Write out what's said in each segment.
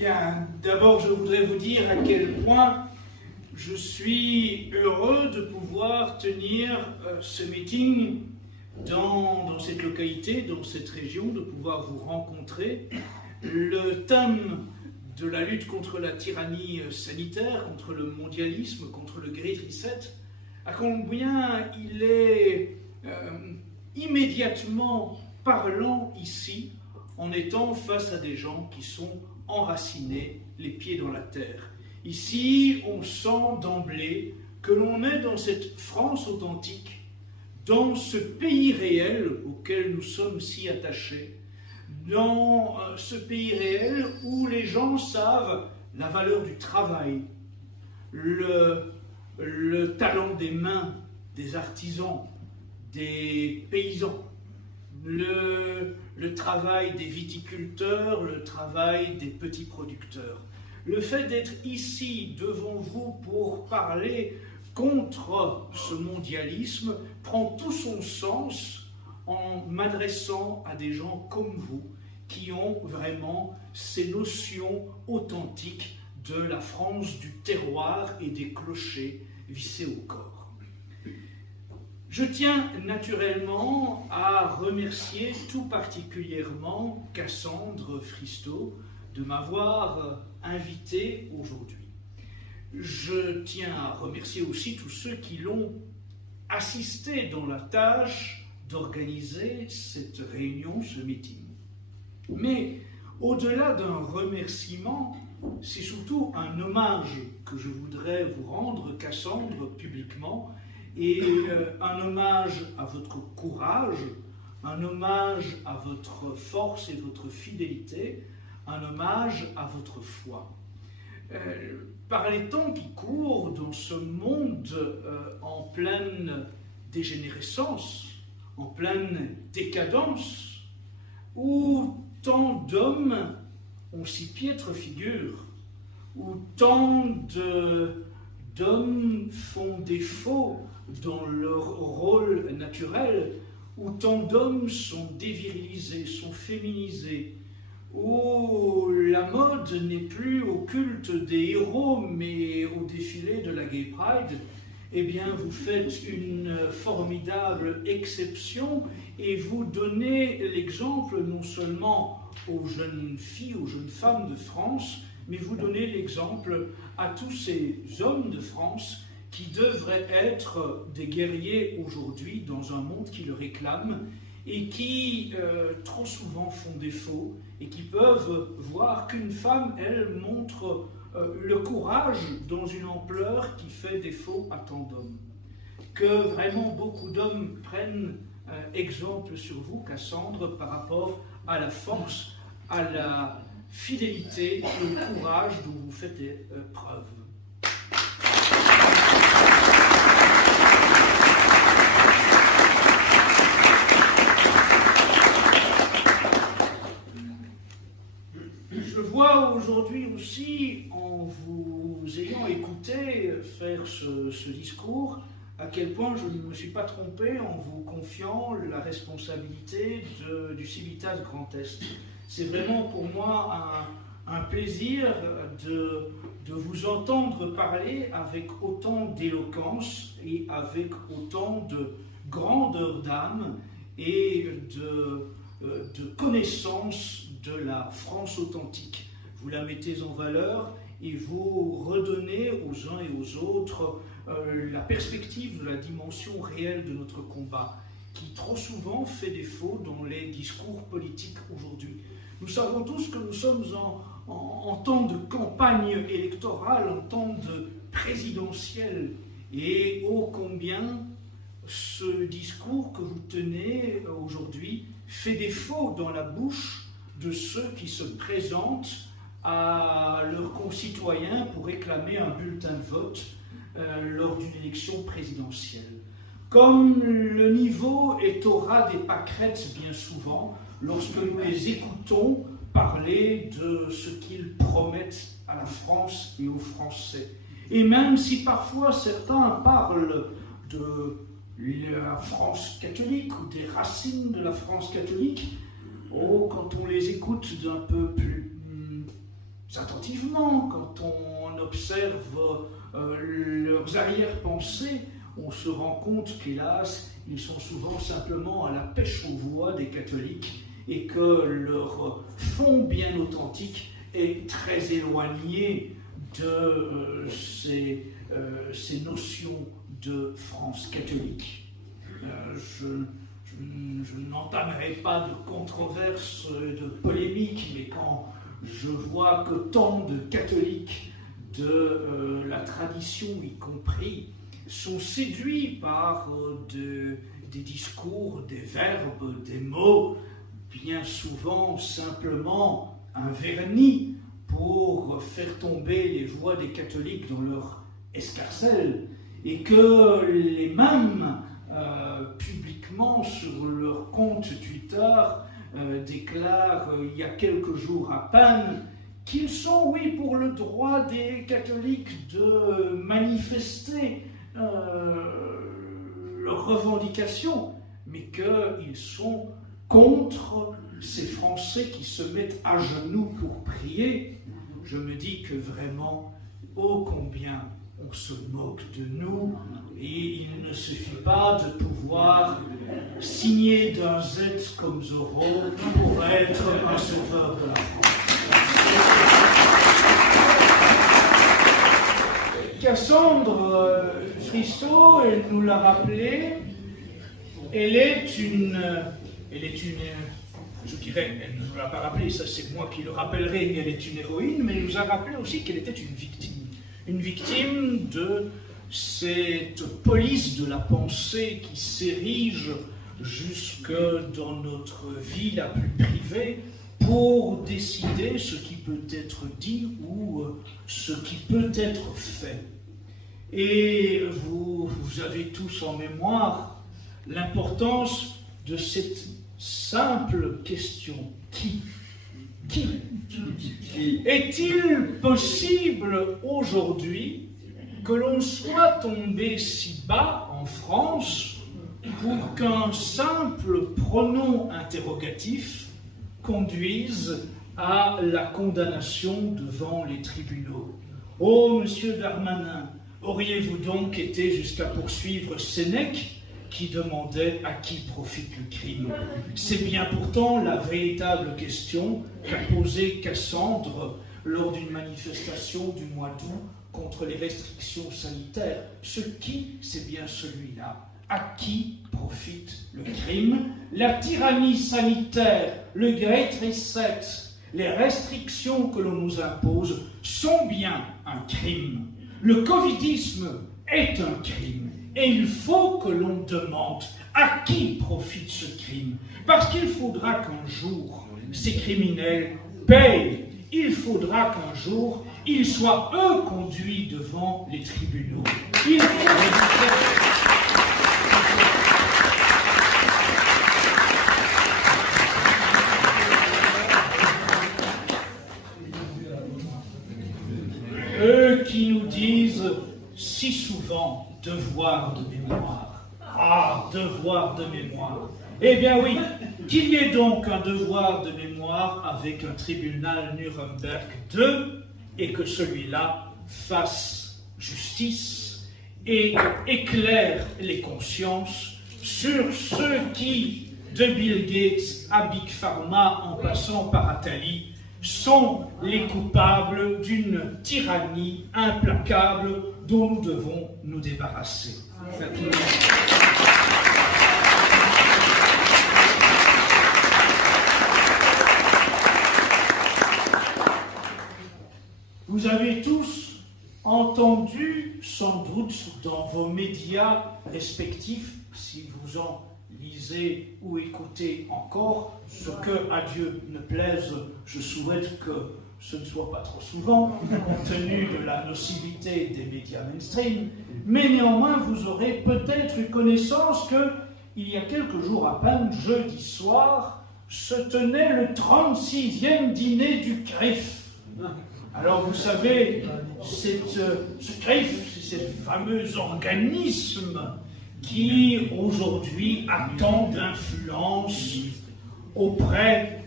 Bien, d'abord je voudrais vous dire à quel point je suis heureux de pouvoir tenir ce meeting dans cette localité, dans cette région, de pouvoir vous rencontrer. Le thème de la lutte contre la tyrannie sanitaire, contre le mondialisme, contre le Great Reset, à combien il est immédiatement parlant ici, en étant face à des gens qui sont enracinés, les pieds dans la terre. Ici, on sent d'emblée que l'on est dans cette France authentique, dans ce pays réel auquel nous sommes si attachés, dans ce pays réel où les gens savent la valeur du travail, le talent des mains, des artisans, des paysans, le travail des viticulteurs, le travail des petits producteurs. Le fait d'être ici devant vous pour parler contre ce mondialisme prend tout son sens en m'adressant à des gens comme vous qui ont vraiment ces notions authentiques de la France du terroir et des clochers vissés au corps. Je tiens naturellement à remercier tout particulièrement Cassandre Fristo de m'avoir invité aujourd'hui. Je tiens à remercier aussi tous ceux qui l'ont assisté dans la tâche d'organiser cette réunion, ce meeting. Mais au-delà d'un remerciement, c'est surtout un hommage que je voudrais vous rendre, Cassandre, publiquement, et un hommage à votre courage, un hommage à votre force et votre fidélité, un hommage à votre foi. Par les temps qui courent dans ce monde en pleine dégénérescence, en pleine décadence, où tant d'hommes ont si piètre figure, où tant d'hommes font défaut dans leur rôle naturel, où tant d'hommes sont dévirilisés, sont féminisés, où la mode n'est plus au culte des héros, mais au défilé de la Gay Pride, eh bien vous faites une formidable exception et vous donnez l'exemple non seulement aux jeunes filles, aux jeunes femmes de France, mais vous donnez l'exemple à tous ces hommes de France qui devraient être des guerriers aujourd'hui dans un monde qui le réclame et qui trop souvent font défaut et qui peuvent voir qu'une femme, elle, montre le courage dans une ampleur qui fait défaut à tant d'hommes. Que vraiment beaucoup d'hommes prennent exemple sur vous, Cassandre, par rapport à la force, à la fidélité et au courage dont vous faites preuve. Je vois aujourd'hui aussi, en vous ayant écouté faire ce discours, à quel point je ne me suis pas trompé en vous confiant la responsabilité du Civitas Grand Est. C'est vraiment pour moi un plaisir de vous entendre parler avec autant d'éloquence et avec autant de grandeur d'âme et de connaissance de la France authentique. Vous la mettez en valeur et vous redonnez aux uns et aux autres la perspective de la dimension réelle de notre combat, qui trop souvent fait défaut dans les discours politiques aujourd'hui. Nous savons tous que nous sommes en temps de campagne électorale, en temps de présidentielle, et ô combien ce discours que vous tenez aujourd'hui fait défaut dans la bouche de ceux qui se présentent à leurs concitoyens pour réclamer un bulletin de vote lors d'une élection présidentielle. Comme le niveau est au ras des pâquerettes bien souvent, lorsque nous les écoutons parler de ce qu'ils promettent à la France et aux Français. Et même si parfois certains parlent de la France catholique ou des racines de la France catholique, quand on les écoute d'un peu plus attentivement, quand on observe leurs arrière-pensées, on se rend compte qu'hélas, ils sont souvent simplement à la pêche aux voix des catholiques et que leur fond bien authentique est très éloigné de ces notions de France catholique. Je n'entamerai pas de controverse, de polémique, mais quand je vois que tant de catholiques de la tradition y compris sont séduits par des discours, des verbes, des mots, bien souvent simplement un vernis pour faire tomber les voix des catholiques dans leur escarcelle, et que les mêmes publiquement sur leur compte Twitter déclarent il y a quelques jours à peine qu'ils sont, oui, pour le droit des catholiques de manifester leurs revendications, mais qu'ils sont contre ces Français qui se mettent à genoux pour prier. Je me dis que vraiment, ô combien on se moque de nous, et il ne suffit pas de pouvoir signer d'un Z comme Zorro pour être un sauveur de la France. Cassandre Fristo, elle nous l'a rappelé, elle est une, je dirais, elle ne nous l'a pas rappelé, ça c'est moi qui le rappellerai, elle est une héroïne, mais elle nous a rappelé aussi qu'elle était une victime de cette police de la pensée qui s'érige jusque dans notre vie la plus privée pour décider ce qui peut être dit ou ce qui peut être fait. Et vous avez tous en mémoire l'importance de cette simple question. Qui est-il possible aujourd'hui que l'on soit tombé si bas en France pour qu'un simple pronom interrogatif conduise à la condamnation devant les tribunaux? Oh, monsieur Darmanin, auriez-vous donc été jusqu'à poursuivre Sénèque qui demandait à qui profite le crime? C'est bien pourtant la véritable question qu'a posée Cassandre lors d'une manifestation du mois d'août contre les restrictions sanitaires. Ce qui, c'est bien celui-là. À qui profite le crime? La tyrannie sanitaire, le Great Reset, les restrictions que l'on nous impose sont bien un crime. Le covidisme est un crime. Et il faut que l'on demande à qui profite ce crime. Parce qu'il faudra qu'un jour, ces criminels payent. Il faudra qu'un jour, ils soient, eux, conduits devant les tribunaux. Il eux qui nous disent si souvent devoir de mémoire. Ah, devoir de mémoire. Eh bien oui, qu'il y ait donc un devoir de mémoire avec un tribunal Nuremberg 2 et que celui-là fasse justice et éclaire les consciences sur ceux qui, de Bill Gates à Big Pharma en passant par Attali, sont les coupables d'une tyrannie implacable dont nous devons nous débarrasser. Vous avez tous entendu, sans doute, dans vos médias respectifs, si vous en lisez ou écoutez encore, ce que, à Dieu ne plaise, je souhaite que ce ne soit pas trop souvent, compte tenu de la nocivité des médias mainstream, mais néanmoins vous aurez peut-être eu connaissance qu'il y a quelques jours à peine, jeudi soir, se tenait le 36e dîner du CRIF. Alors vous savez, ce CRIF, c'est ce fameux organisme qui aujourd'hui a tant d'influence auprès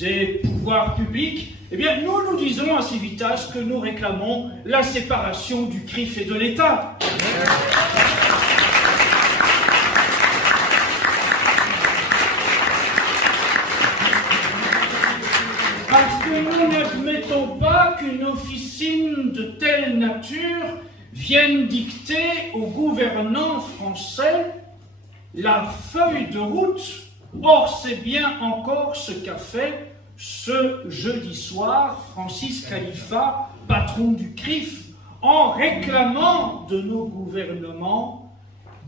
des pouvoirs publics Eh bien, nous disons à Civitas que nous réclamons la séparation du CRIF et de l'État. Parce que nous n'admettons pas qu'une officine de telle nature vienne dicter aux gouvernants français la feuille de route. Or, c'est bien encore ce qu'a fait ce jeudi soir Francis Khalifa, patron du CRIF, en réclamant de nos gouvernements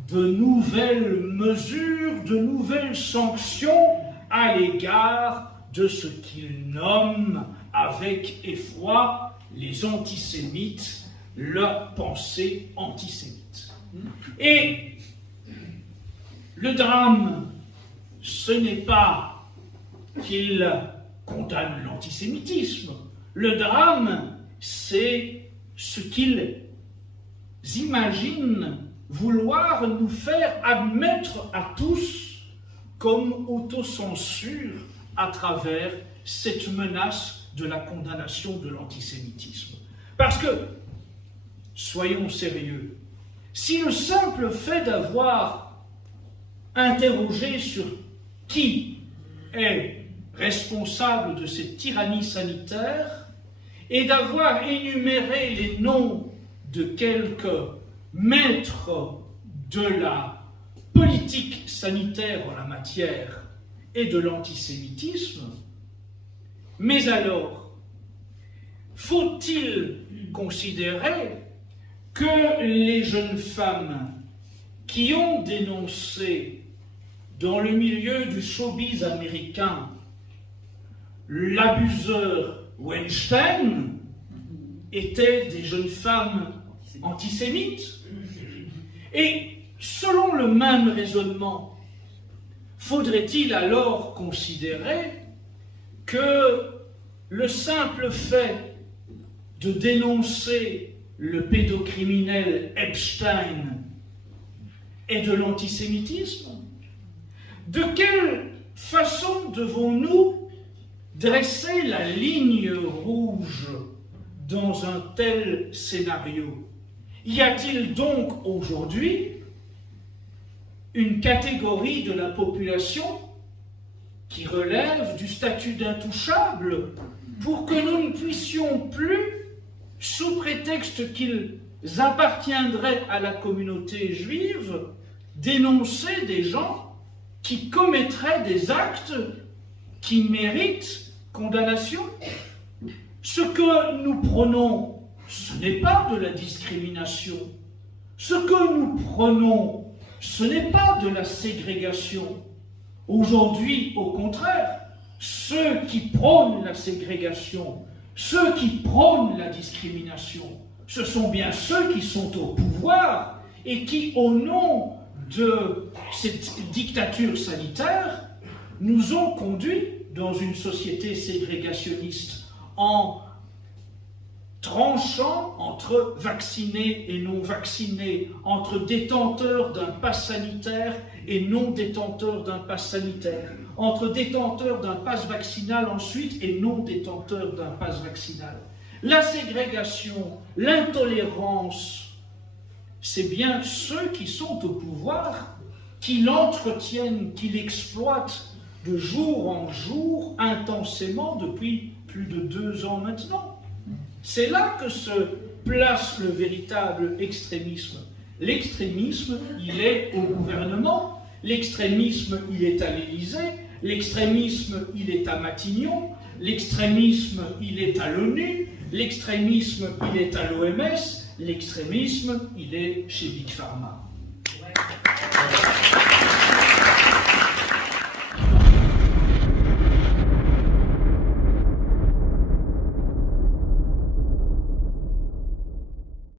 de nouvelles mesures, de nouvelles sanctions à l'égard de ce qu'il nomme avec effroi les antisémites, leur pensée antisémite. Et le drame, ce n'est pas qu'il condamne l'antisémitisme. Le drame, c'est ce qu'ils imaginent vouloir nous faire admettre à tous comme autocensure à travers cette menace de la condamnation de l'antisémitisme. Parce que, soyons sérieux, si le simple fait d'avoir interrogé sur qui est responsable de cette tyrannie sanitaire et d'avoir énuméré les noms de quelques maîtres de la politique sanitaire en la matière et de l'antisémitisme, mais alors, faut-il considérer que les jeunes femmes qui ont dénoncé dans le milieu du showbiz américain l'abuseur Weinstein étaient des jeunes femmes antisémites? Et selon le même raisonnement, faudrait-il alors considérer que le simple fait de dénoncer le pédocriminel Epstein est de l'antisémitisme? De quelle façon devons-nous dresser la ligne rouge dans un tel scénario? Y a-t-il donc aujourd'hui une catégorie de la population qui relève du statut d'intouchable pour que nous ne puissions plus, sous prétexte qu'ils appartiendraient à la communauté juive, dénoncer des gens qui commettraient des actes qui méritent condamnation? Ce que nous prônons, ce n'est pas de la discrimination. Ce que nous prônons, ce n'est pas de la ségrégation. Aujourd'hui, au contraire, ceux qui prônent la ségrégation, ceux qui prônent la discrimination, ce sont bien ceux qui sont au pouvoir et qui, au nom de cette dictature sanitaire, nous ont conduits dans une société ségrégationniste en tranchant entre vaccinés et non vaccinés, entre détenteurs d'un pass sanitaire et non détenteurs d'un pass sanitaire, entre détenteurs d'un pass vaccinal ensuite et non détenteurs d'un pass vaccinal. La ségrégation, l'intolérance, c'est bien ceux qui sont au pouvoir, qui l'entretiennent, qui l'exploitent de jour en jour, intensément, depuis plus de 2 ans maintenant. C'est là que se place le véritable extrémisme. L'extrémisme, il est au gouvernement, l'extrémisme, il est à l'Élysée, l'extrémisme, il est à Matignon, l'extrémisme, il est à l'ONU, l'extrémisme, il est à l'OMS, l'extrémisme, il est chez Big Pharma. Ouais.